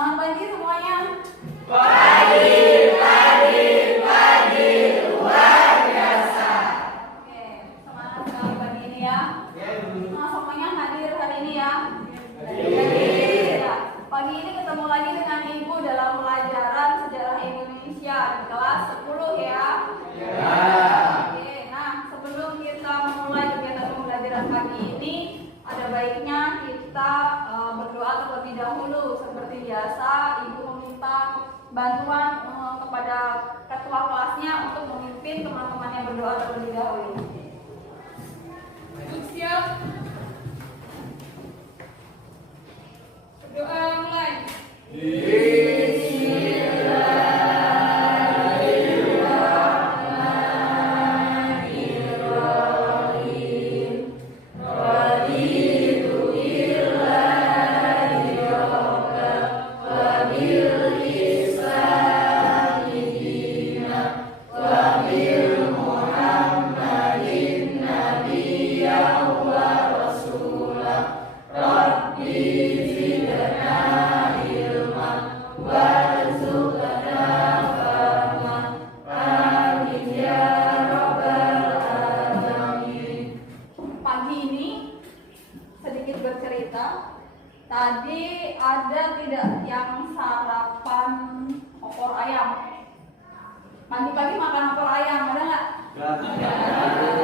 Selamat pagi semuanya. Pagi, luar biasa. Oke, semangat sekali pagi ini ya. Semuanya hadir hari ini ya. Ya. Pagi ini ketemu lagi dengan Ibu dalam pelajaran sejarah Indonesia di kelas 10 ya. Oke, nah sebelum kita memulai kegiatan pembelajaran pagi ini, ada baiknya kita berdoa terlebih dahulu. Seperti biasa, Ibu meminta bantuan kepada ketua kelasnya untuk memimpin teman-temannya berdoa terlebih dahulu. Siap? Berdoa mulai. Tadi ada tidak yang sarapan opor ayam? Pagi-pagi makan opor ayam, ada nggak?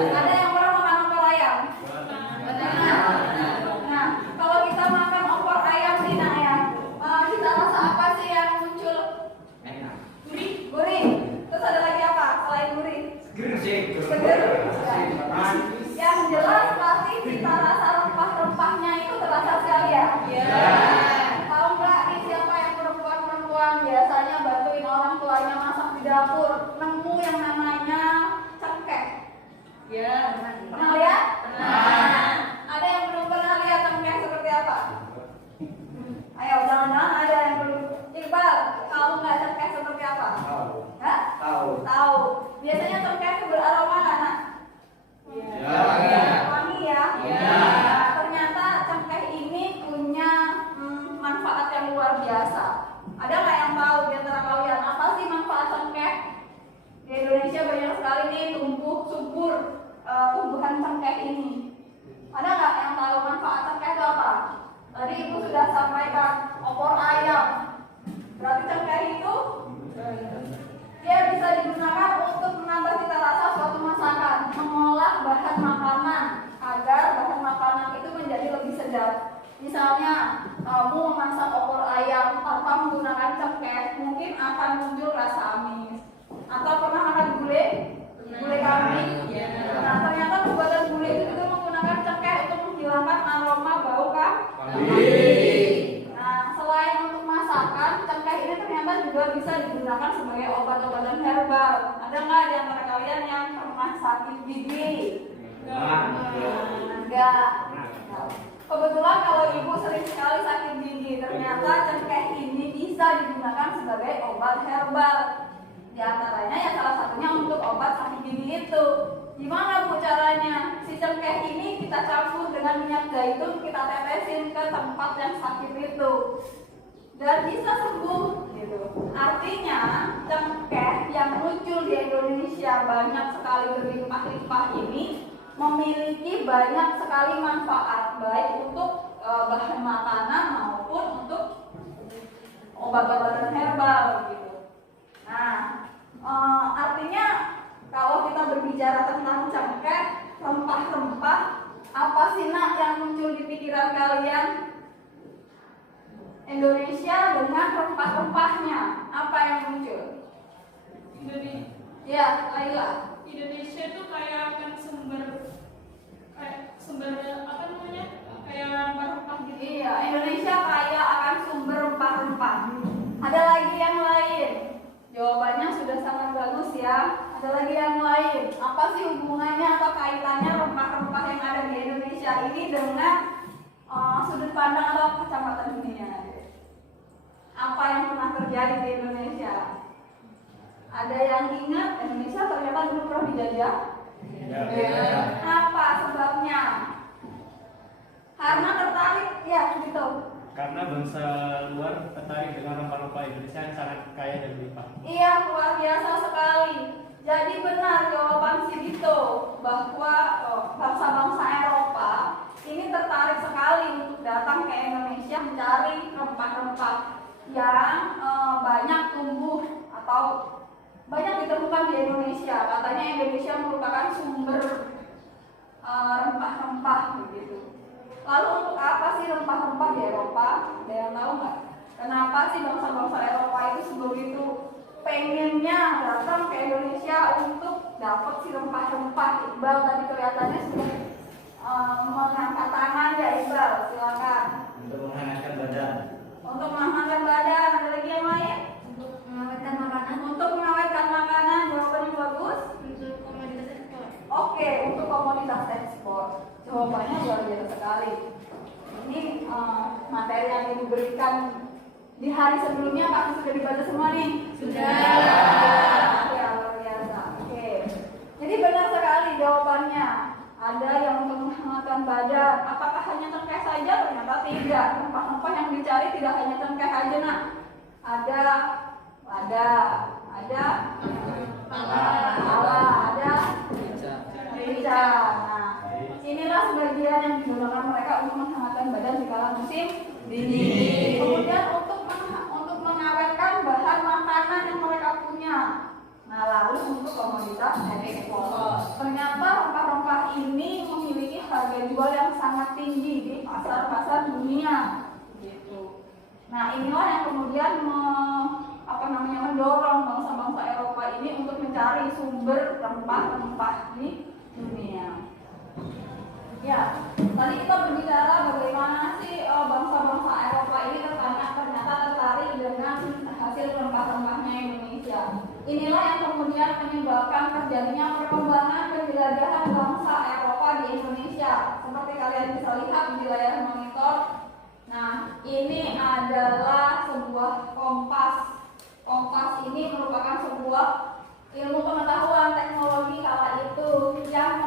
Ada yang pernah makan opor ayam? Nah, kalau kita makan opor ayam nih, nah ya, kita rasa apa sih yang muncul? Gurih. Terus ada lagi apa selain gurih? Seger. Yang jelas pasti cita rasa rempah-rempahnya itu terasa sekali ya. Tahu nggak nih siapa yang perempuan biasanya bantuin orang tuanya masak di dapur, nemu yang namanya cengkeh? Pernah lihat? Ada yang belum pernah lihat cengkeh seperti apa? Ayo, jangan-jangan ada yang belum. Iqbal, tahu nggak cengkeh seperti apa? Tahu. Biasanya cengkeh itu beraroma nggak, Nak? Wangi ya. Ternyata cengkeh ini punya manfaat yang luar biasa. Ada nggak yang tahu di antara kalian apa sih manfaat cengkeh? Di Indonesia banyak sekali nih subur tumbuhan cengkeh ini. Ada nggak yang tahu manfaat cengkeh itu apa? Tadi Ibu sudah sampaikan opor ayam. Berarti cengkeh itu dia bisa digunakan untuk menambah cita rasa suatu masakan, mengolah bahan makanan agar bahan makanan itu menjadi lebih sedap. Misalnya kamu memasak opor ayam tanpa menggunakan cengkeh, mungkin akan muncul rasa amis. Atau pernah makan gulai kambing? Nah, ternyata pembuatan gulai itu juga menggunakan cengkeh untuk menghilangkan aroma bau kambing. Nah, selain untuk masakan, cengkeh ini ternyata juga bisa digunakan sebagai obat-obatan herbal. Ada nggak di antara kalian yang pernah sakit gigi? Enggak. Kebetulan kalau Ibu sering sekali sakit gigi, ternyata cengkeh ini bisa digunakan sebagai obat herbal. Di antaranya ya salah satunya untuk obat sakit gigi itu. Gimana Bu caranya? Si cengkeh ini kita campur dengan minyak zaitun, kita tetesin ke tempat yang sakit itu, dan bisa sembuh gitu. Artinya cengkeh yang muncul di Indonesia banyak sekali berlimpah-limpah ini memiliki banyak sekali manfaat, baik untuk bahan makanan maupun untuk obat-obatan herbal gitu. Nah, artinya kalau kita berbicara tentang cengkeh, rempah-rempah, apa sih Nak yang muncul di pikiran kalian? Indonesia dengan rempah-rempahnya, apa yang muncul? Ya, Laila. Indonesia itu kayak akan sumber apa namanya? Kayak rempah-rempah gitu. Iya, Indonesia kaya akan sumber rempah-rempah. Ada lagi yang lain? Jawabannya sudah sangat bagus ya. Ada lagi yang lain. Apa sih hubungannya atau kaitannya rempah-rempah yang ada di Indonesia ini dengan sudut pandang atau kacamata dunia? Apa yang pernah terjadi di Indonesia? Ada yang ingat Indonesia ternyata dulu pernah dijajah? Apa sebabnya? Karena tertarik, ya gitu. Karena bangsa luar tertarik dengan rempah-rempah Indonesia yang sangat kaya dan melimpah. Iya, luar biasa sekali. Jadi benar jawaban si Dito bahwa bangsa-bangsa Eropa ini tertarik sekali untuk datang ke Indonesia mencari rempah-rempah yang banyak tumbuh atau banyak ditemukan di Indonesia. Katanya Indonesia merupakan sumber rempah-rempah begitu. Lalu untuk apa sih rempah-rempah di Eropa? Ada yang tahu nggak? Kenapa sih bangsa-bangsa Eropa itu sebegitu pengennya datang ke Indonesia untuk dapat si rempah-rempah? Iqbal tadi kelihatannya sudah mengangkat tangan ya, Iqbal, silakan. Untuk menghangatkan badan. Untuk menghangatkan badan, ada lagi yang lain? Untuk mengawetkan makanan. Untuk mengawetkan makanan, jawabannya bagus. Untuk komoditas ekspor. Oke, untuk komoditas ekspor, jawabannya luar biasa sekali. Ini materi yang diberikan di hari sebelumnya, Pak, sudah dibaca semua nih? Sudah. Ya, luar biasa. Oke, jadi benar sekali jawabannya. Ada yang untuk menghangatkan badan. Apakah hanya cengkeh saja? Ternyata tidak. Rempah-rempah yang dicari tidak hanya cengkeh aja, nak. Ada ada merica. Nah, inilah sebagian yang digunakan mereka untuk menghangatkan badan di kala musim dingin. Kemudian untuk mengawetkan bahan makanan yang mereka punya. Nah, lalu untuk komoditas ekspor. Ternyata rempah-rempah ini memiliki harga jual yang sangat tinggi di pasar-pasar dunia. Gitu. Nah, inilah yang kemudian mendorong bangsa-bangsa Eropa ini untuk mencari sumber rempah-rempah di dunia. Ya, tadi kita berbicara bagaimana sih bangsa-bangsa Eropa ini ternyata tertarik dengan hasil rempah-rempahnya Indonesia. Inilah yang kemudian menyebabkan terjadinya perkembangan penjelajahan bangsa Eropa di Indonesia. Seperti kalian bisa lihat di layar monitor. Nah, ini adalah sebuah kompas. Kompas ini merupakan sebuah ilmu pengetahuan teknologi kala itu yang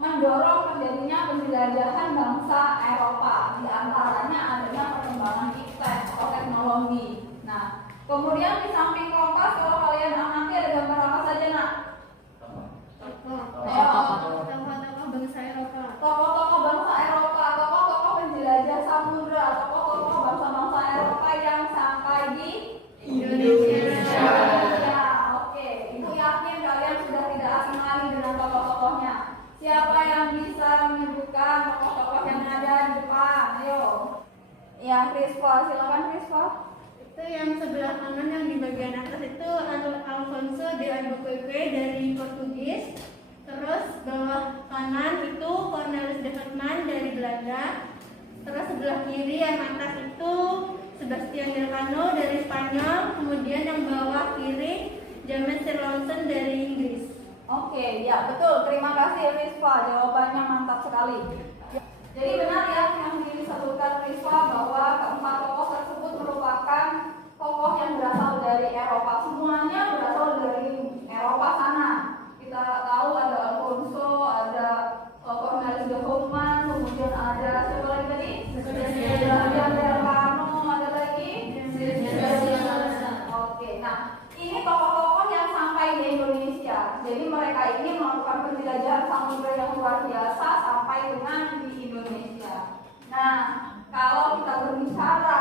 mendorong terjadinya penjelajahan bangsa Eropa. Di antaranya adanya perkembangan iptek atau teknologi. Nah, kemudian di samping kompas, kalau kalian amati ada gambar apa saja, nak? Tokoh-tokoh bangsa Eropa. Tokoh-tokoh bangsa Eropa, tokoh-tokoh penjelajah samudra, tokoh-tokoh bangsa-bangsa Eropa yang sampai di Indonesia. Ya, oke. Ibu yakin kalian sudah tidak asing lagi dengan tokoh-tokohnya. Siapa yang bisa menyebutkan tokoh-tokoh yang ada di depan? Ayo. Ya, Krispo, silakan Krispo. Itu yang sebelah kanan yang di bagian atas itu Alfonso de Albuquerque dari Portugis. Terus bawah kanan itu Cornelis de Houtman dari Belanda. Terus sebelah kiri yang atas itu Sebastian Elcano dari Spanyol. Kemudian yang bawah kiri James Lawson dari Inggris. Oke, ya betul. Terima kasih Rispa, jawabannya mantap sekali. Jadi benar ya yang disebutkan Rispa bahwa keempat tokoh tersebut merupakan tokoh yang berasal dari Eropa. Semuanya berasal dari Eropa sana. Kita tahu ada Alfonso, ada Cornelis de Houtman, kemudian ada siapa lagi tadi? Sebastian Elcano, ada lagi? Oke, nah ini tokoh-tokoh yang sampai di Indonesia. Jadi mereka ini melakukan penjelajahan samudra yang luar biasa sampai dengan di Indonesia. Nah, kalau kita berbicara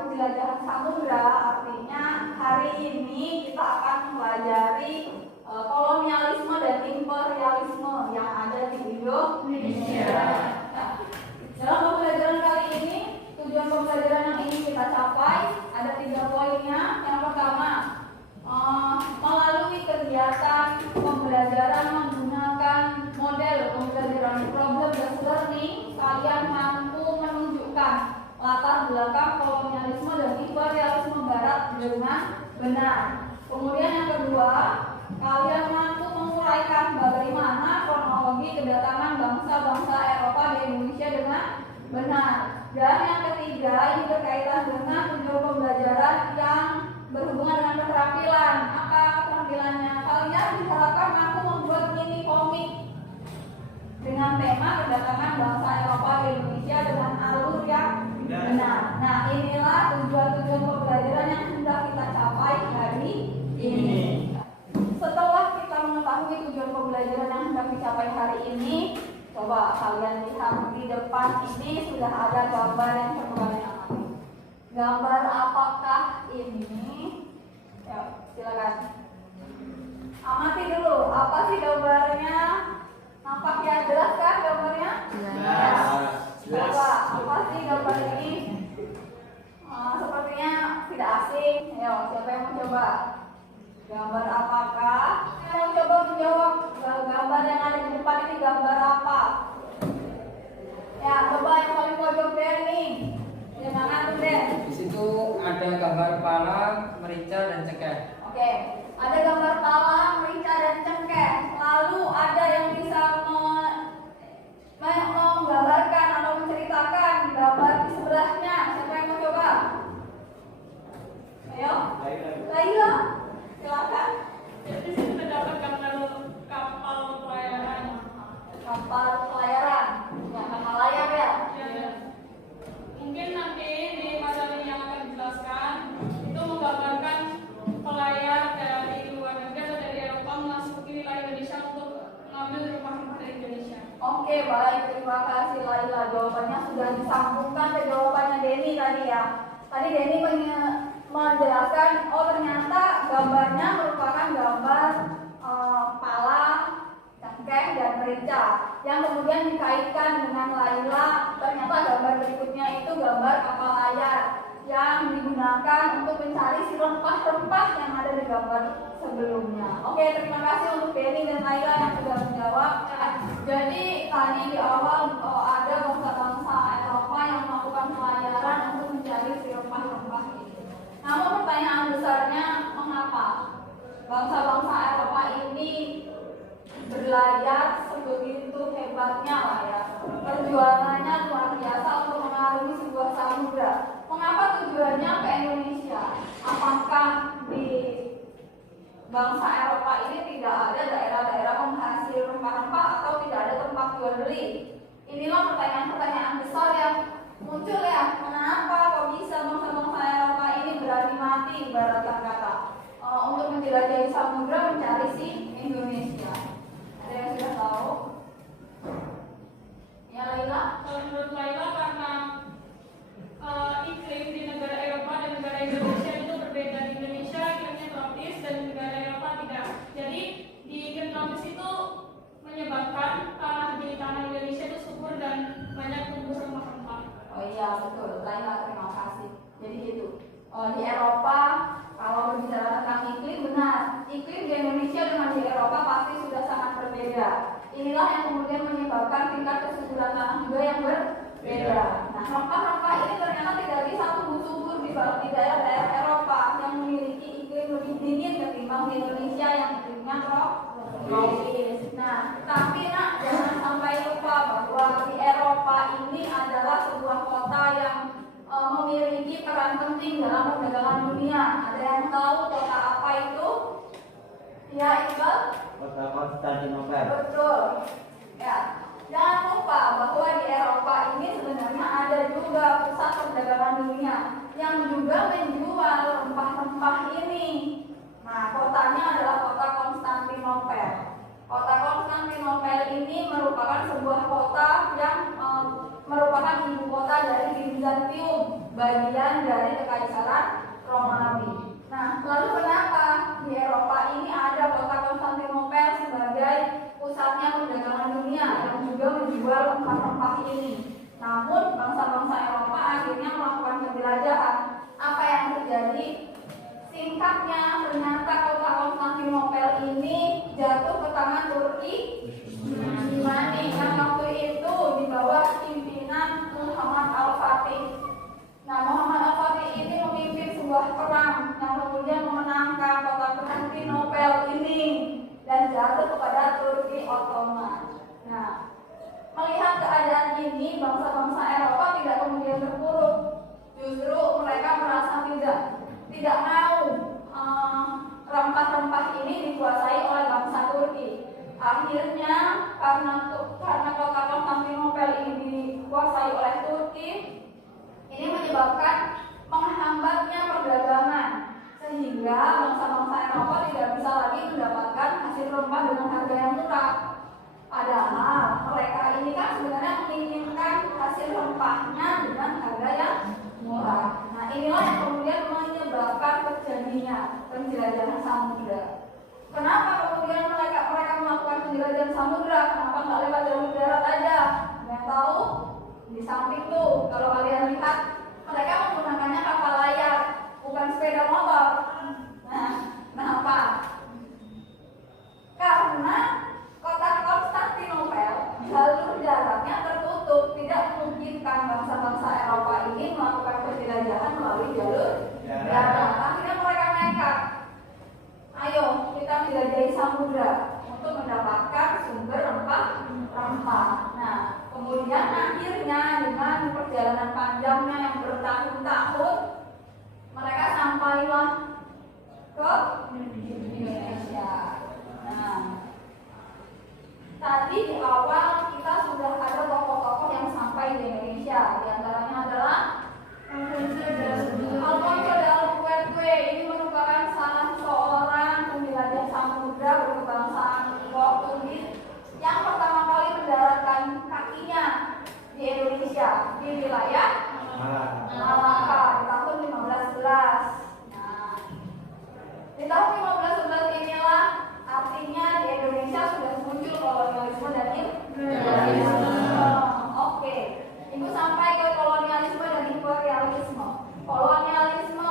penjelajahan samudra, artinya hari ini kita akan mempelajari kolonialisme dan imperialisme yang ada di Indonesia. Nah, dalam pembelajaran kali ini, tujuan pembelajaran yang ingin kita capai ada 3 poinnya. Yang pertama, melalui kegiatan pembelajaran menggunakan model pembelajaran problem-based learning, kalian mampu menunjukkan latar belakang kolonialisme dan imperialisme Barat dengan benar. Kemudian yang kedua, kalian mampu menguraikan bagaimana kronologi kedatangan bangsa-bangsa Eropa di Indonesia dengan benar. Dan yang ketiga, ini berkaitan dengan tujuan pembelajaran yang berhubungan dengan keterampilan. Apa keterampilannya? Kalian diharapkan mampu membuat mini komik dengan tema kedatangan bangsa Eropa di Indonesia dengan alur yang benar. Nah, inilah tujuan-tujuan pembelajaran yang sudah kita capai hari ini. Setelah kita mengetahui tujuan pembelajaran yang sudah dicapai hari ini, coba kalian lihat di depan ini sudah ada gambar yang perlu kalian amati. Gambar apakah ini? Ya, silakan. Amati dulu, apa sih gambarnya? Nampak ya, jelas kan gambarnya? Jelas. Coba, apa sih gambar ini? Sepertinya tidak asing. Ayo, siapa yang mau coba? Gambar apakah? Yang mau coba menjawab gambar yang ada di depan ini gambar apa? Ya, coba yang paling pojok deh nih. Jangan ngantuk deh. Di situ ada gambar pala, merica, dan cengkeh. Oke, ada gambar pala, merica, dan cengkeh. Lalu ada yang bisa menggambarkan atau menceritakan gambar di sebelahnya. Siapa yang mau coba? Ayo, Laila, silakan. Di sini terdapat gambar kapal pelayaran. Kapal pelayaran, ya kapal layar ya. Ya. Mungkin nanti di materi yang akan dijelaskan itu menggambarkan pelayar dari luar negeri atau dari Eropa memasuki wilayah Indonesia untuk mengambil rumah-rumah dari Indonesia. Oke, baik, terima kasih Laila. Jawabannya sudah disambungkan ke jawabannya Denny tadi ya. Tadi Denny menjelaskan, oh ternyata gambarnya merupakan gambar pala, cengkeh, dan merica yang kemudian dikaitkan dengan Laila. Ternyata gambar berikutnya itu gambar kapal layar yang digunakan untuk mencari si rempah-rempah yang ada di gambar sebelumnya. Oke, terima kasih untuk Denny dan Laila yang sudah menjawab. Jadi tadi di awal ada bangsa-bangsa Eropa yang melakukan pelayaran untuk mencari si rempah-rempah ini. Namun pertanyaan besarnya, mengapa bangsa-bangsa Eropa ini berlayar sebegitu hebatnya lah ya? Perjuangannya luar biasa untuk mengarungi sebuah samudra. Mengapa tujuannya ke Indonesia? Apakah di bangsa Eropa ini tidak ada daerah-daerah penghasil rempah-rempah atau tidak ada tempat jual beli? Inilah pertanyaan-pertanyaan besar yang muncul ya. Kenapa kok bisa bangsa-bangsa Eropa ini berani mati ibaratkan kata untuk menjelajahi samudra mencari si Indonesia? Ada yang sudah tahu? Ya Laila? Kalau menurut Laila karena iklim di negara Eropa dan negara Indonesia itu berbeda. Di Indonesia iklimnya tropis dan di negara Eropa tidak. Jadi di iklim tropis itu menyebabkan tanah Indonesia itu subur dan banyak tumbuh rempah-rempah. Oh iya betul, Laila terima kasih. Jadi gitu. Di Eropa kalau berbicara tentang iklim benar, iklim di Indonesia dengan di Eropa pasti sudah sangat berbeda. Inilah yang kemudian menyebabkan tingkat kesuburan tanah juga yang berbeda. Nah, rempah-rempah ini ternyata tidak bisa tumbuh subur di daerah-daerah Eropa yang memiliki iklim lebih dingin ketimbang di Indonesia yang iklimnya tropis. Nah, tapi nak jangan sampai lupa bahwa di Eropa ini adalah sebuah kota yang memiliki peran penting dalam perdagangan dunia. Ada yang tahu kota apa itu? Ya, Iqbal? Kota Konstantinopel. Betul. Ya. Jangan lupa bahwa di Eropa ini sebenarnya ada juga pusat perdagangan dunia yang juga menjual rempah-rempah ini. Nah, kotanya adalah kota Konstantinopel. Kota Konstantinopel ini merupakan sebuah kota yang merupakan ibu kota dari Bizantium, bagian dari Kekaisaran Romawi. Nah, lalu kenapa di Eropa ini ada kota Konstantinopel sebagai pusatnya perdagangan dunia yang juga menjual rempah-rempah ini? Namun bangsa-bangsa Eropa akhirnya melakukan penjelajahan. Apa yang terjadi? Singkatnya, ternyata kota Konstantinopel ini jatuh ke tangan Turki Utsmani yang waktu itu di bawah pimpinan Muhammad Al-Fatih. Nah, Muhammad Al-Fatih ini memimpin sebuah perang yang kemudian memenangkan kota Konstantinopel ini dan jatuh kepada Turki Ottoman. Nah, melihat keadaan ini, bangsa-bangsa Eropa tidak kemudian terpuruk. Justru mereka merasa tidak mau rempah-rempah ini dikuasai oleh bangsa Turki. Akhirnya karena menyebabkan menghambatnya perdagangan sehingga bangsa-bangsa Eropa tidak bisa lagi mendapatkan hasil rempah dengan harga yang murah. Padahal mereka ini kan sebenarnya menginginkan hasil rempahnya dengan harga yang murah. Nah, inilah yang kemudian menyebabkan terjadinya penjelajahan samudra. Kenapa kemudian mereka melakukan penjelajahan samudra? Kenapa nggak lewat jalur darat aja? Yang tahu? Di samping tuh, kalau kalian lihat, mereka menggunakannya kapal layar, bukan sepeda motor. Nah, kenapa? Karena kota Konstantinopel, jalur daratnya tertutup, tidak memungkinkan bangsa-bangsa Eropa ini melakukan penjelajahan melalui jalur darat. Akhirnya mereka nekat. Ayo, kita menjelajahi samudra untuk mendapatkan sumber rempah. Nah, kemudian akhirnya dengan perjalanan panjangnya yang bertahun-tahun, mereka sampailah ke Indonesia. Nah, tadi di awal kita sudah ada tokoh-tokoh yang sampai di Indonesia. Di antaranya adalah Alfonso de Albuquerque. Ini merupakan salah seorang penjelajah samudra berkebangsaan Portugis yang pertama kali mendaratkan kakinya di Indonesia di wilayah Malaka di tahun 1511. Nah, di tahun 1511 inilah artinya di Indonesia sudah muncul kolonialisme dan imperialisme. Oke, Ibu sampai ke kolonialisme dan imperialisme. Kolonialisme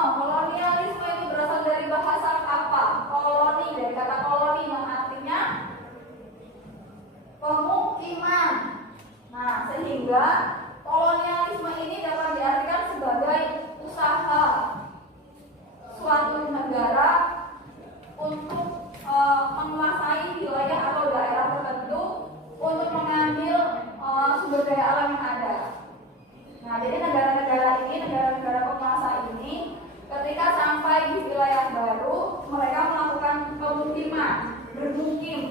itu berasal dari bahasa apa? Koloni, dari kata koloni yang artinya pemukiman. Nah, sehingga kolonialisme ini dapat diartikan sebagai usaha suatu negara untuk menguasai wilayah atau daerah tertentu untuk mengambil sumber daya alam yang ada. Nah, jadi negara-negara penguasa ini ketika sampai di wilayah baru, mereka melakukan pemukiman, bermukim.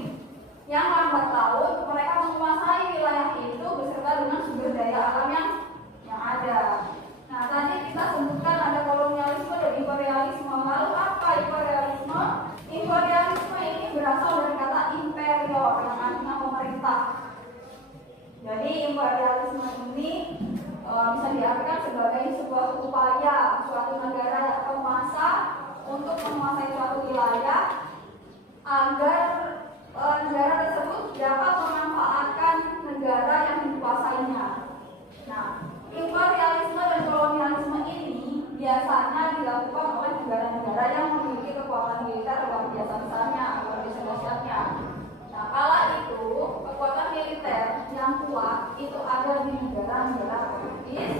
Yang lambat laun mereka menguasai wilayah itu beserta dengan sumber daya alam yang ada. Nah, tadi kita sebutkan ada kolonialisme dan imperialisme. Lalu apa imperialisme? Imperialisme ini berasal dari kata imperior yang artinya pemerintah. Jadi imperialisme ini bisa diartikan sebagai sebuah upaya suatu negara yang penguasa untuk menguasai suatu wilayah agar negara tersebut dapat memanfaatkan negara yang dikuasainya. Nah, imperialisme dan kolonialisme ini biasanya dilakukan oleh negara-negara yang memiliki kekuatan militer luar biasa besarnya, luar biasa dahsyatnya. Nah, kala itu kekuatan militer yang kuat itu ada di negara-negara Portugis,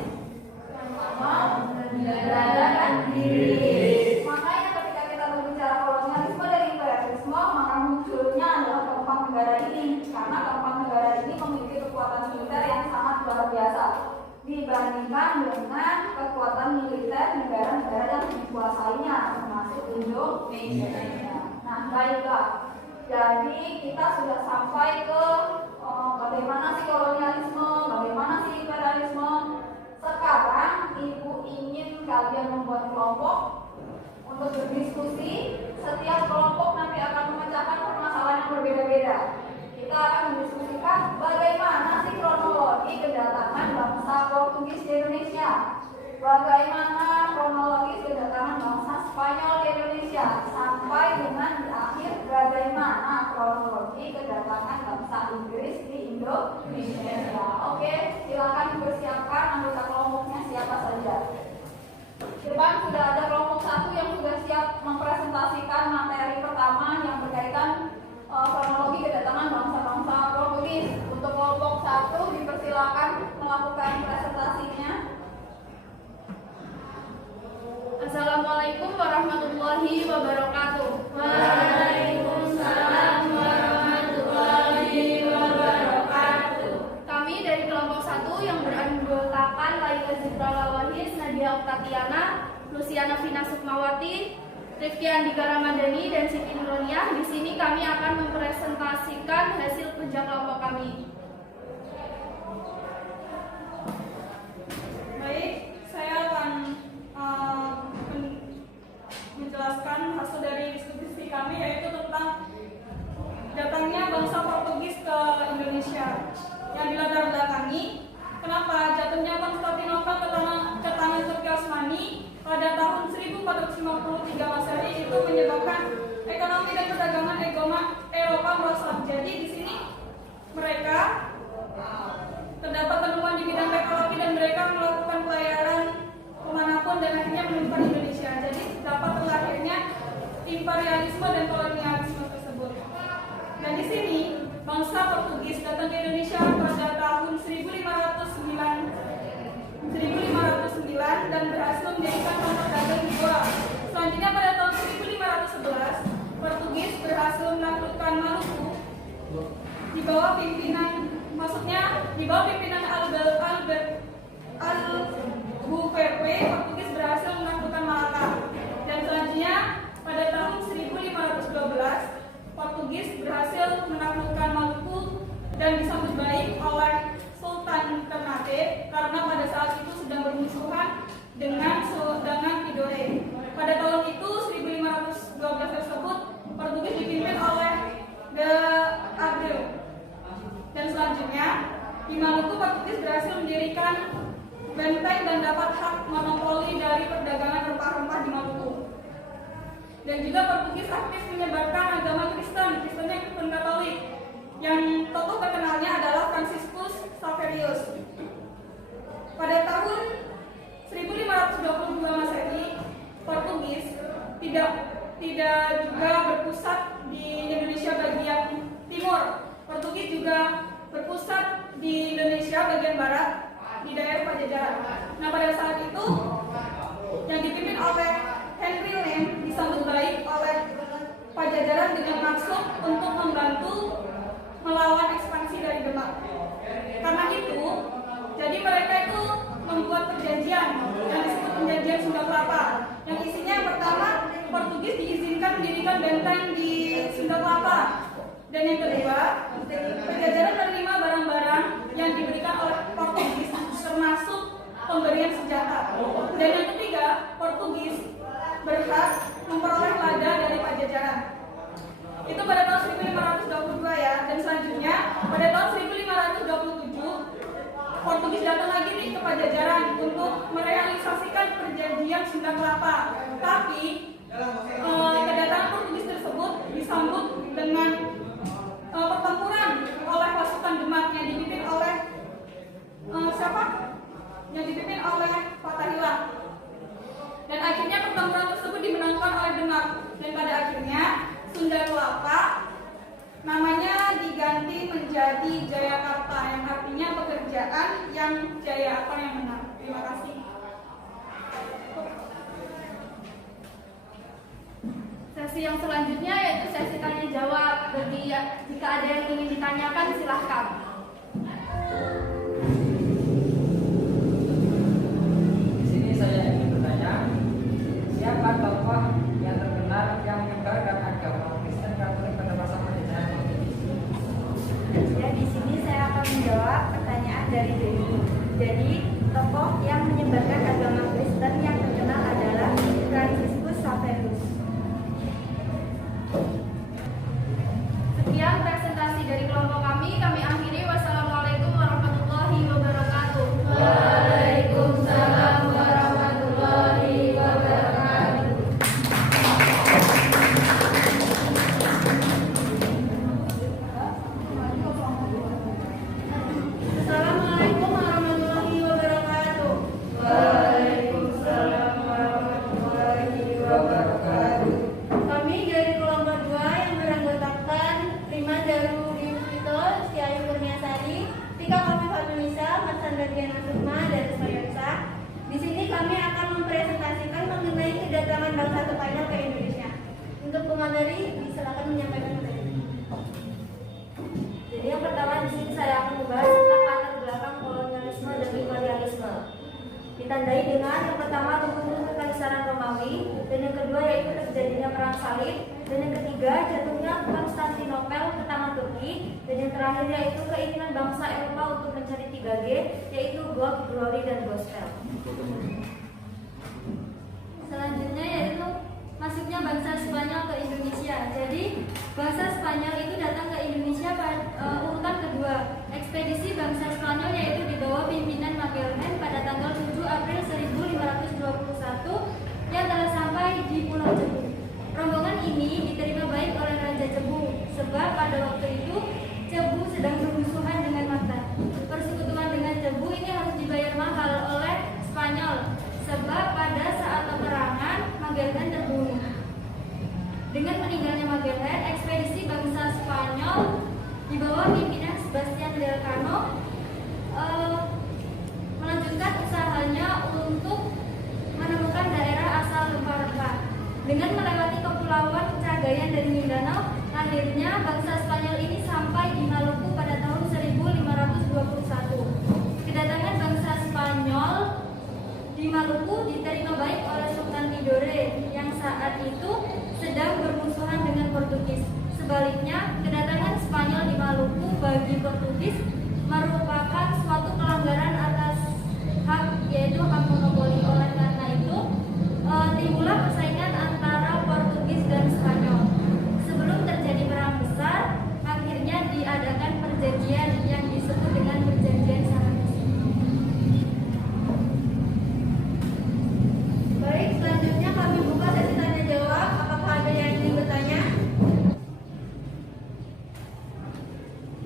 negara Inggris. Makanya ketika kita berbicara kolonialisme dan imperialisme, maka munculnya adalah keempat negara ini, karena keempat negara ini memiliki kekuatan militer yang sangat luar biasa dibandingkan dengan kekuatan militer negara-negara yang dikuasainya, termasuk Indonesia. Nah, baiklah. Jadi kita sudah sampai ke bagaimana sih kolonialisme, bagaimana sih imperialisme. Sekarang Ibu ingin kalian membuat kelompok untuk berdiskusi. Setiap kelompok nanti akan memecahkan permasalahan yang berbeda-beda. Kita akan mendiskusikan bagaimana sih kronologi kedatangan bangsa Portugis di Indonesia, bagaimana kronologi kedatangan bangsa Spanyol di Indonesia, sampai dengan di akhir bagaimana kronologi kedatangan bangsa Inggris di Indonesia. Oke, silakan dipersiapkan anggota kelompoknya siapa saja. Di depan sudah ada kelompok satu yang sudah siap mempresentasikan materi pertama yang berkaitan kronologi kedatangan bangsa-bangsa Portugis. Untuk kelompok satu dipersilakan melakukan presentasinya. Assalamualaikum warahmatullahi wabarakatuh. Waalaikumsalam warahmatullahi wabarakatuh. Kami dari kelompok 1 yang beranggotakan Laila Zitra Lawahis, Nadia Oktatiana, Luciana Vina Sukmawati, Rifki Andika Ramadhani, dan Siti Nuroniah. Di sini kami akan mempresentasikan hasil kerja kelompok kami. Baik, saya akan 1453 Masehi itu menyebabkan ekonomi dan perdagangan Eropa merosot. Jadi di sini mereka terdapat penemuan di bidang teknologi dan mereka melakukan pelayaran kemanapun dan akhirnya menemukan Indonesia. Jadi dapat terlahirnya imperialisme dan kolonialisme tersebut. Dan di sini bangsa Portugis datang ke Indonesia pada tahun 1509 dan berhasil menjadikan kantor dagang di Goa. Selanjutnya pada tahun 1511 Portugis berhasil menaklukkan Maluku di bawah pimpinan Albert Albuquerque. Portugis berhasil menaklukkan Malaka. Dan selanjutnya pada tahun 1512 Portugis berhasil menaklukkan Maluku dan disambut baik oleh Sultan Ternate karena pada saat itu sedang bermusuhan dengan Tidore. Pada tahun itu 1512 tersebut Portugis dipimpin oleh De Abreu. Dan selanjutnya di Maluku Portugis berhasil mendirikan benteng dan dapat hak monopoli dari perdagangan rempah-rempah di Maluku. Dan juga Portugis aktif menyebarkan agama Kristen yang Kristen Katolik. Yang tokoh terkenalnya adalah Franciscus Xaverius. Pada tahun 1522 Masehi, Portugis tidak juga berpusat di Indonesia bagian timur. Portugis juga berpusat di Indonesia bagian barat di daerah Pajajaran. Nah, pada saat itu yang dipimpin oleh Henry Lim disambut baik oleh Pajajaran dengan maksud untuk membantu melawan ekspansi dari Demak. Karena itu, jadi mereka itu membuat perjanjian yang disebut Perjanjian Sunda Kelapa. Yang isinya yang pertama, Portugis diizinkan mendirikan benteng di Sunda Kelapa. Dan yang kedua, Pajajaran menerima barang-barang yang diberikan oleh Portugis, termasuk pemberian senjata. Dan yang ketiga, Portugis berhak memperoleh lada dari Pajajaran. Itu pada tahun 1522 ya. Dan selanjutnya pada tahun 1527 Portugis datang lagi nih ke Pajajaran untuk merealisasikan perjanjian Sunda Kelapa. Tapi kedatangan Portugis tersebut disambut dengan pertempuran oleh pasukan Demak yang dipimpin oleh siapa? Yang dipimpin oleh Fatahillah. Dan akhirnya pertempuran tersebut dimenangkan oleh Demak. Dan pada akhirnya Sunda Kelapa namanya diganti menjadi Jayakarta, yang artinya pekerjaan yang jaya atau yang menang. Terima kasih. Sesi yang selanjutnya yaitu sesi tanya jawab. Bagi jika ada yang ingin ditanyakan silahkan. Di sini saya ingin bertanya, siapa tokoh yang terkenal yang menyebarkan agama Kristen Katolik pada masa Pajajaran Portugis? Ya, di sini saya akan menjawab pertanyaan dari Dewi. Jadi, tokoh yang menyebarkan agama Kristen yang terkenal adalah Franciscus Xaverius. Sekian presentasi dari kelompok kami akhiri. Wassalamualaikum warahmatullahi wabarakatuh. Waalaikumsalam warahmatullahi wabarakatuh. Assalamualaikum warahmatullahi wabarakatuh. Waalaikumsalam warahmatullahi wabarakatuh. Kami dari kelompok 2 yang beranggotakan Prima Daru Yusito, Syayu Kurniasari, Tika Kofi Nisa, Marsanda Diana Sukma, dan Soyonsa. Di sini kami akan mempresentasikan mengenai kedatangan bangsa Spanyol ke Indonesia. Untuk pemateri, silakan menyampaikan materi. Jadi yang pertama di sini saya akan membahas tentang latar belakang kolonialisme dan imperialisme. Ditandai dengan yang pertama runtuhnya kekaisaran Romawi, dan yang kedua yaitu terjadinya perang salib, dan yang ketiga jatuhnya Konstantinopel ke tangan Turki, dan yang terakhir yaitu keinginan bangsa Eropa untuk mencari 3G, yaitu gold, glory, dan gospel. Selanjutnya yaitu masuknya bangsa Spanyol ke Indonesia. Jadi bangsa Spanyol itu datang ke Indonesia urutan kedua. Ekspedisi bangsa Spanyol yaitu di bawah pimpinan Magellan pada tanggal 7 April 1521 yang telah sampai kemarin ekspedisi bangsa Spanyol di bawah pimpinan Sebastian Elcano melanjutkan usahanya untuk menemukan daerah asal rempah-rempah. Dengan melewati kepulauan Cagayan dan Mindanao, akhirnya bangsa Spanyol ini sampai di Maluku pada tahun 1521. Kedatangan bangsa Spanyol di Maluku diterima baik oleh Sultan Tidore yang saat itu sedang bermusuhan dengan Portugis. Sebaliknya, kedatangan Spanyol di Maluku bagi Portugis merupakan suatu pelanggaran atas hak, yaitu hak monopoli. Oleh karena itu, timbullah persaingan antara Portugis dan Spanyol. Sebelum terjadi perang besar, akhirnya diadakan perjanjian yang disebut dengan Perjanjian Saragossa. Baik, selanjutnya kami buka sesi tanya jawab. Apakah ada yang ingin bertanya?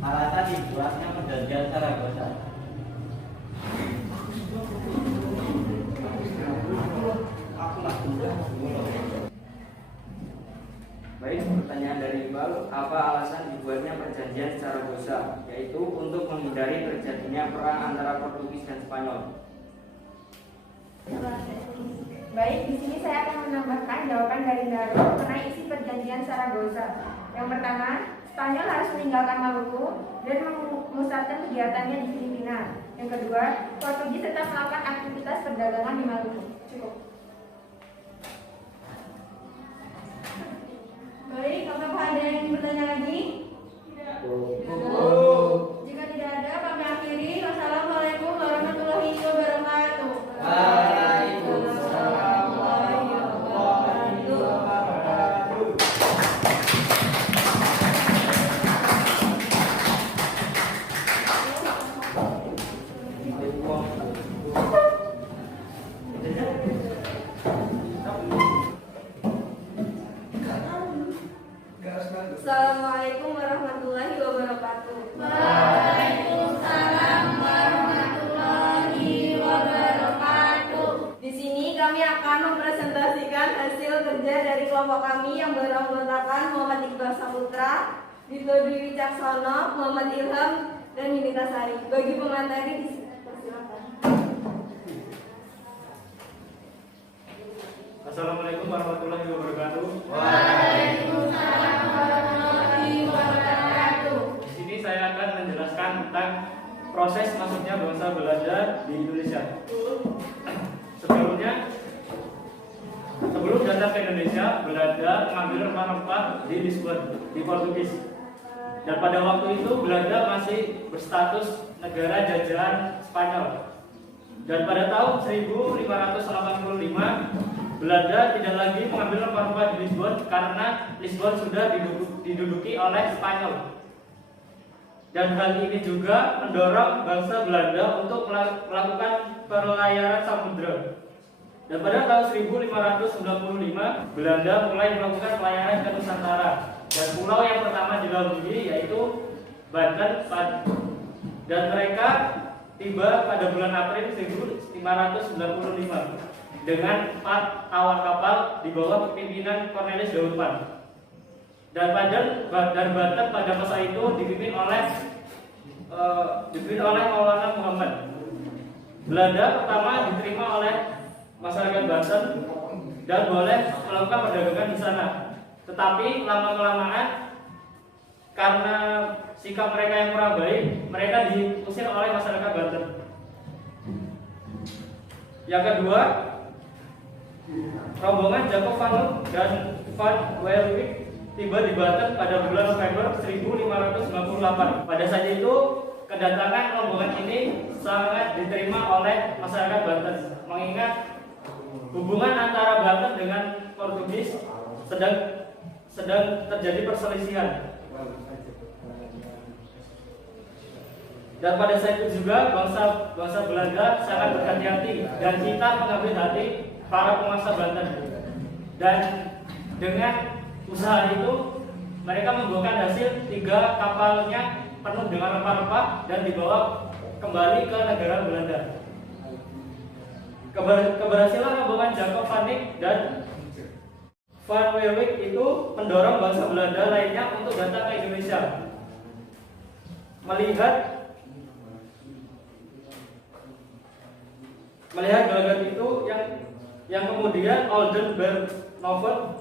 Alasan dibuatnya perjanjian Saragossa. Baik, pertanyaan dari Iqbal, apa alasan dibuatnya perjanjian Saragossa? Yaitu untuk menghindari terjadinya perang antara Portugis dan Spanyol. Baik, di sini saya akan menambahkan jawaban dari Daro mengenai isi perjanjian Saragossa. Yang pertama, Spanyol harus meninggalkan Maluku dan memusatkan kegiatannya di Filipina. Yang kedua, Portugis tetap melakukan aktivitas perdagangan di Maluku. Cukup. Baik, apakah ada yang ingin bertanya lagi? Tidak. Jika tidak ada, kami akhiri. Wassalamualaikum warahmatullahi wabarakatuh. Waalaikumsalam warahmatullahi wabarakatuh. Assalamualaikum warahmatullahi wabarakatuh. Waalaikumsalam warahmatullahi wabarakatuh. Di sini kami akan mempresentasikan hasil kerja dari kelompok kami yang beranggotakan Muhammad Iqbal Saputra, Dito Dwi Wicaksono, Muhammad Ilham, dan Yunita Sari. Bagi pemateri silakan. Assalamualaikum warahmatullahi wabarakatuh. Waalaikumsalam warahmatullahi wabarakatuh. Di sini saya akan menjelaskan tentang proses masuknya bangsa Belanda di Indonesia. Sebelum datang ke Indonesia, Belanda mengambil rempah-rempah di Lisbon, di Portugis. Dan pada waktu itu Belanda masih berstatus negara jajahan Spanyol. Dan pada tahun 1585 Belanda tidak lagi mengambil rempah-rempah di Lisbon karena Lisbon sudah diduduki oleh Spanyol. Dan hal ini juga mendorong bangsa Belanda untuk melakukan pelayaran samudera. Dan pada tahun 1595 Belanda mulai melakukan pelayaran ke Nusantara. Dan pulau yang pertama dilalui yaitu Banten, dan mereka tiba pada bulan April 1595 dengan 4 awak kapal di bawah pimpinan Cornelis Daunpan. Dan Banten pada masa itu dipimpin oleh Maulana Muhammad. Belanda pertama diterima oleh masyarakat Banten dan boleh melakukan perdagangan di sana. Tetapi lama-kelamaan karena sikap mereka yang kurang baik, mereka diusir oleh masyarakat Banten. Yang kedua, rombongan Jacob van Loo dan Van Welwijk tiba di Banten pada bulan November 1598. Pada saat itu, kedatangan rombongan ini sangat diterima oleh masyarakat Banten, mengingat hubungan antara Banten dengan Portugis sedang terjadi perselisihan. Dan pada saat itu juga bangsa Belanda sangat berhati-hati dan kita mengambil hati para penguasa Banten. Dan dengan usaha itu mereka membuahkan hasil 3 kapalnya penuh dengan rempah-rempah dan dibawa kembali ke negara Belanda. Keberhasilan rombongan Jacob van Loo dan Van Wewijk itu mendorong bangsa Belanda lainnya untuk datang ke Indonesia. Melihat gelagat itu yang kemudian Oldenbarneveldt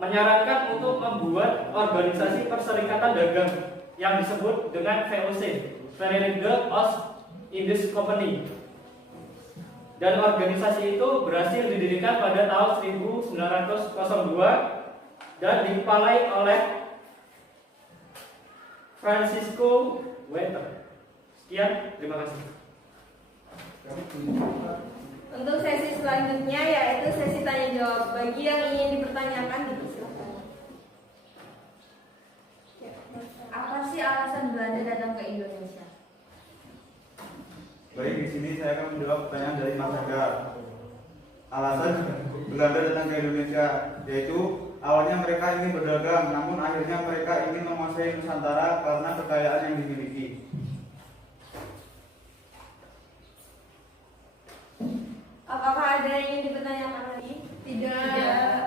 menyarankan untuk membuat organisasi perserikatan dagang yang disebut dengan VOC, Verenigde Oost-Indisch Compagnie. Dan organisasi itu berhasil didirikan pada tahun 1902 dan dikepalai oleh Francisco Wetter. Sekian, terima kasih. Untuk sesi selanjutnya yaitu sesi tanya jawab. Bagi yang ingin dipertanyakan dipersilakan. Apa sih alasan Belanda datang ke Indonesia? Baik, di sini saya akan menjawab pertanyaan dari Mas Hagar. Alasan Belanda datang ke Indonesia yaitu awalnya mereka ingin berdagang, namun akhirnya mereka ingin menguasai Nusantara karena kekayaan yang dimiliki. Apakah ada yang ingin dipertanyakan lagi? Tidak.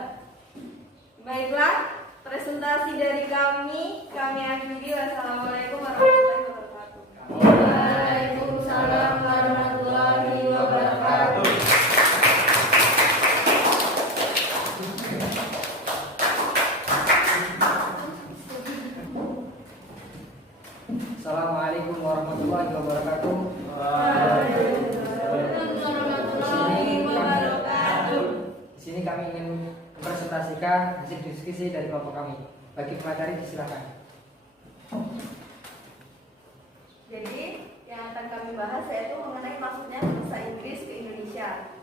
Baiklah, presentasi dari kami akhiri. Wassalamualaikum warahmatullahi wabarakatuh. Waalaikumsalam warahmatullahi wabarakatuh. Assalamualaikum warahmatullahi wabarakatuh. Di sini kami ingin mempresentasikan hasil diskusi dari kelompok kami. Bagi pemateri silakan. Jadi yang akan kami bahas yaitu mengenai masuknya bangsa Inggris ke Indonesia.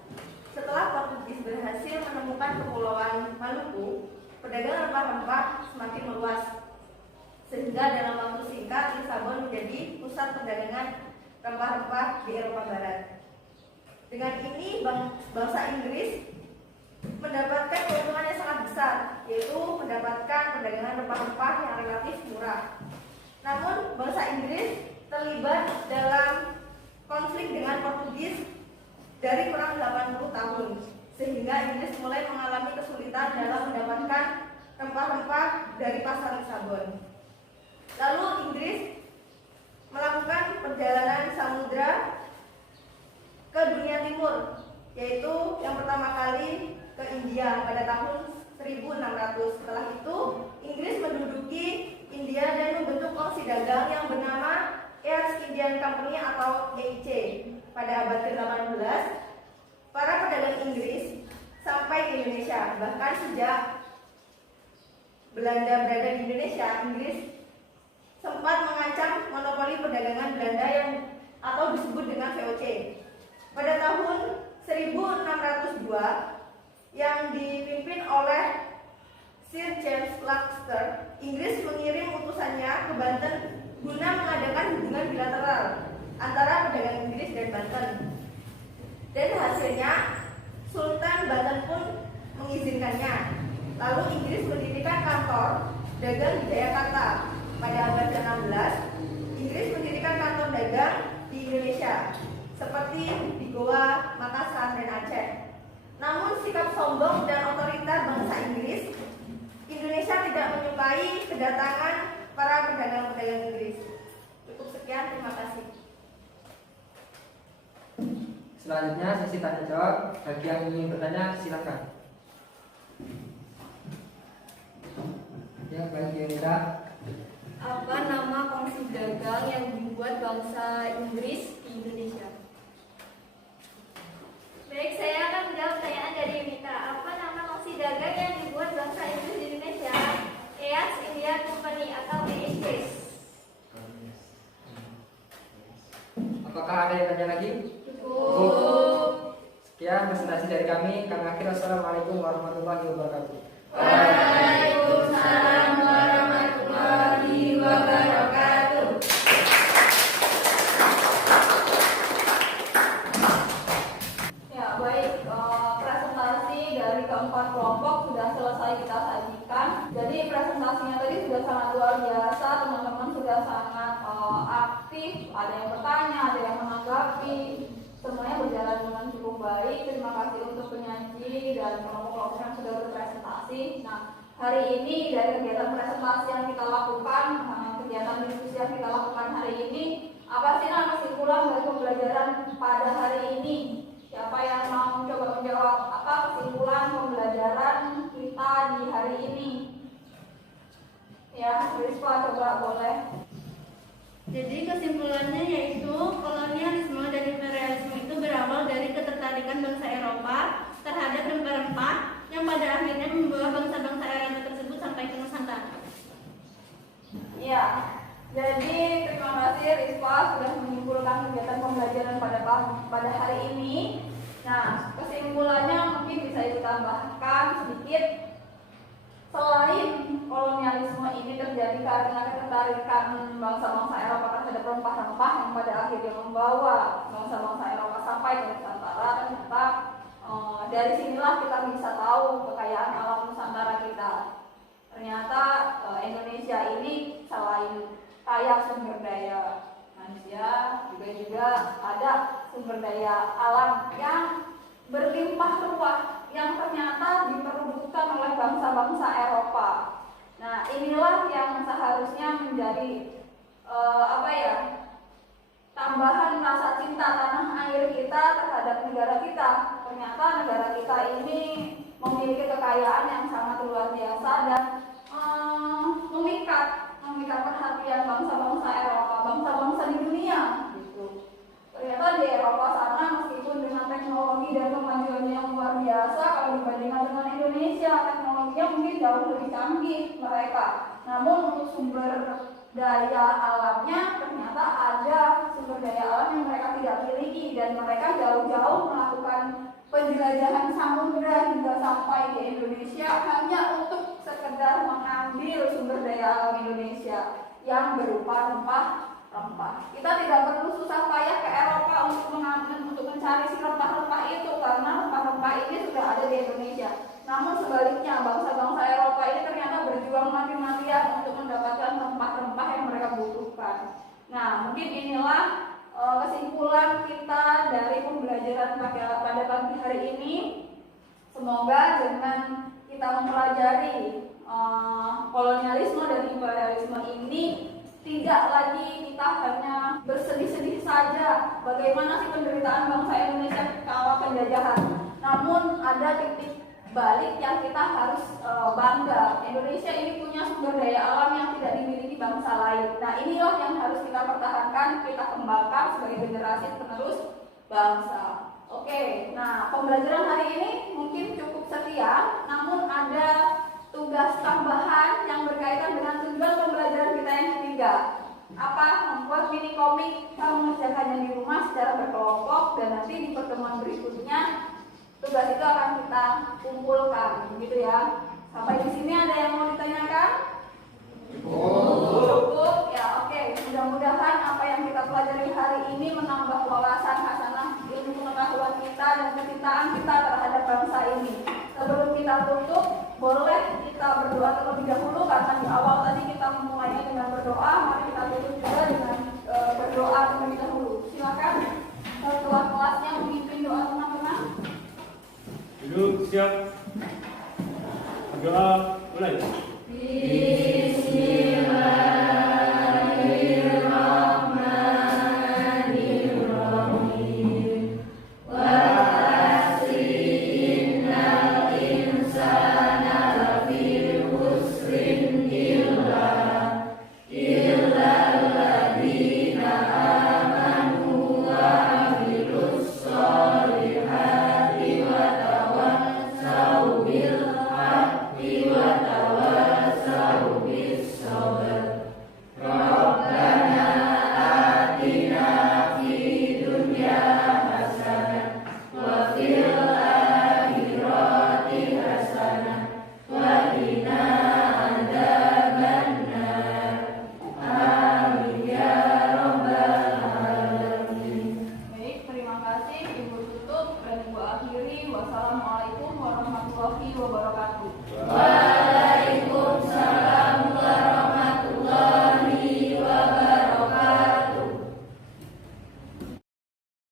Setelah Portugis berhasil menemukan kepulauan Maluku, perdagangan rempah-rempah semakin meluas. Sehingga dalam waktu singkat Lisabon menjadi pusat perdagangan rempah-rempah di Eropa Barat. Dengan ini bangsa Inggris mendapatkan keuntungan yang sangat besar, yaitu mendapatkan perdagangan rempah-rempah yang relatif murah. Namun bangsa Inggris terlibat dalam konflik dengan Portugis dari kurang 80 tahun, sehingga Inggris mulai mengalami kesulitan dalam mendapatkan rempah-rempah dari pasar Lisabon. Lalu Inggris melakukan perjalanan samudra ke dunia timur, yaitu yang pertama kali ke India pada tahun 1600. Setelah itu Inggris menduduki India dan membentuk kongsi dagang yang bernama East Indian Company atau EIC. Pada abad ke-18 para pedagang Inggris sampai ke Indonesia. Bahkan sejak Belanda berada di Indonesia, Inggris sempat mengancam monopoli perdagangan Belanda yang atau disebut dengan VOC. Pada tahun 1602 yang dipimpin oleh Sir James Lancaster, Inggris mengirim utusannya ke Banten guna mengadakan hubungan bilateral antara pedagang Inggris dan Banten. Dan hasilnya Sultan Banten pun mengizinkannya. Lalu Inggris mendirikan kantor dagang di Jayakarta. Pada abad ke-16, Inggris mendirikan kantor dagang di Indonesia, seperti di Goa, Makassar, dan Aceh. Namun sikap sombong dan otoriter bangsa Inggris, Indonesia tidak menyukai kedatangan para pedagang-pedagang Inggris. Cukup sekian, terima kasih. Selanjutnya sesi tanya jawab. Bagi yang ingin bertanya silakan. Ya, baik Yunita. Apa nama kongsi dagang yang dibuat bangsa Inggris di Indonesia? Baik, saya akan menjawab pertanyaan dari Yunita. Apa nama kongsi dagang yang dibuat bangsa Inggris di Indonesia? East Indian Company atau EIC. Apakah ada yang tanya lagi? Cukup. Sekian presentasi dari kami. Kami akhir. Wassalamualaikum warahmatullahi wabarakatuh. Waalaikumsalam warahmatullahi wabarakatuh. Ya baik, presentasi dari keempat kelompok sudah selesai kita sajikan. Jadi presentasinya tadi sudah sangat luar biasa, teman-teman sudah sangat aktif, ada yang bertanya, ada yang menanggapi. Semuanya berjalan dengan cukup baik. Terima kasih untuk penyaji dan kelompok-kelompok yang sudah berpresentasi. presentasi. Nah, hari ini dari kegiatan presentasi yang kita lakukan, kegiatan diskusi yang kita lakukan hari ini, apa sih kesimpulan dari pembelajaran pada hari ini? Siapa yang mau coba menjawab apa kesimpulan pembelajaran kita di hari ini? Ya, Rizwa coba boleh. Jadi kesimpulannya yaitu kolonialisme dan imperialisme itu berawal dari ketertarikan bangsa Eropa terhadap rempah-rempah yang pada akhirnya membawa bangsa-bangsa Eropa tersebut sampai ke Nusantara. Ya, jadi terima kasih Rizwa sudah menyimpulkan kegiatan pembelajaran pada hari ini. Nah, kesimpulannya mungkin bisa ditambahkan sedikit. Selain kolonialisme ini terjadi karena ketertarikan bangsa-bangsa Eropa terhadap rempah-rempah yang pada akhirnya membawa bangsa-bangsa Eropa sampai ke Nusantara, ternyata dari sinilah kita bisa tahu kekayaan alam Nusantara kita. Ternyata Indonesia ini selain kaya sumber daya manusia, juga ada sumber daya alam yang berlimpah ruah yang ternyata diperebutkan oleh bangsa-bangsa Eropa. Nah, inilah yang seharusnya menjadi tambahan rasa cinta tanah air kita terhadap negara kita. Ternyata negara kita ini memiliki kekayaan yang sangat luar biasa dan memikat perhatian bangsa-bangsa Eropa, bangsa-bangsa di dunia. Gitu. Ternyata di Eropa sana meskipun dengan teknologi dan kemajuannya yang luar biasa, kalau dibandingkan dengan Indonesia, teknologinya mungkin jauh lebih canggih mereka. Namun untuk sumber daya alamnya ternyata ada sumber daya alam yang mereka tidak miliki dan mereka jauh-jauh melakukan penjelajahan samudera hingga sampai di Indonesia hanya untuk sekedar mengambil sumber daya alam Indonesia yang berupa rempah-rempah. Kita tidak perlu susah payah ke Eropa untuk mencari si rempah-rempah itu karena rempah-rempah ini sudah ada di Indonesia. Namun sebaliknya bangsa-bangsa Eropa ini ternyata berjuang mati-matian untuk mendapatkan rempah-rempah yang mereka butuhkan. Nah, mungkin inilah kesimpulan kita dari pembelajaran pada pagi hari ini. Semoga dengan kita mempelajari kolonialisme dan imperialisme ini tidak lagi kita hanya bersedih-sedih saja bagaimana sih penderitaan bangsa Indonesia kala penjajahan. Namun ada titik balik yang kita harus bangga. Indonesia ini punya sumber daya alam yang tidak dimiliki bangsa lain. Nah, inilah yang harus kita pertahankan, kita kembangkan sebagai generasi penerus bangsa. Oke, nah pembelajaran hari ini mungkin cukup sekian, namun ada tugas tambahan yang berkaitan dengan tujuan pembelajaran kita yang ketiga. Apa? Membuat mini komik. Kita mengerjakannya di rumah secara berkelompok dan nanti di pertemuan berikutnya tugas itu akan kita kumpulkan, gitu ya. Sampai di sini ada yang mau ditanyakan? Cukup. Ya, oke. Mudah-mudahan apa yang kita pelajari hari ini menambah wawasan hasanah ilmu pengetahuan kita dan kecintaan kita terhadap bangsa ini. Sebelum kita tutup, boleh kita berdoa terlebih dahulu karena di awal tadi kita memulainya dengan berdoa. Mari kita tutup juga dengan berdoa terlebih dahulu. Silakan ketua kelasnya memimpin doa teman-teman. Duduk, siap. Berdoa, mulai. Wassalamualaikum warahmatullahi wabarakatuh.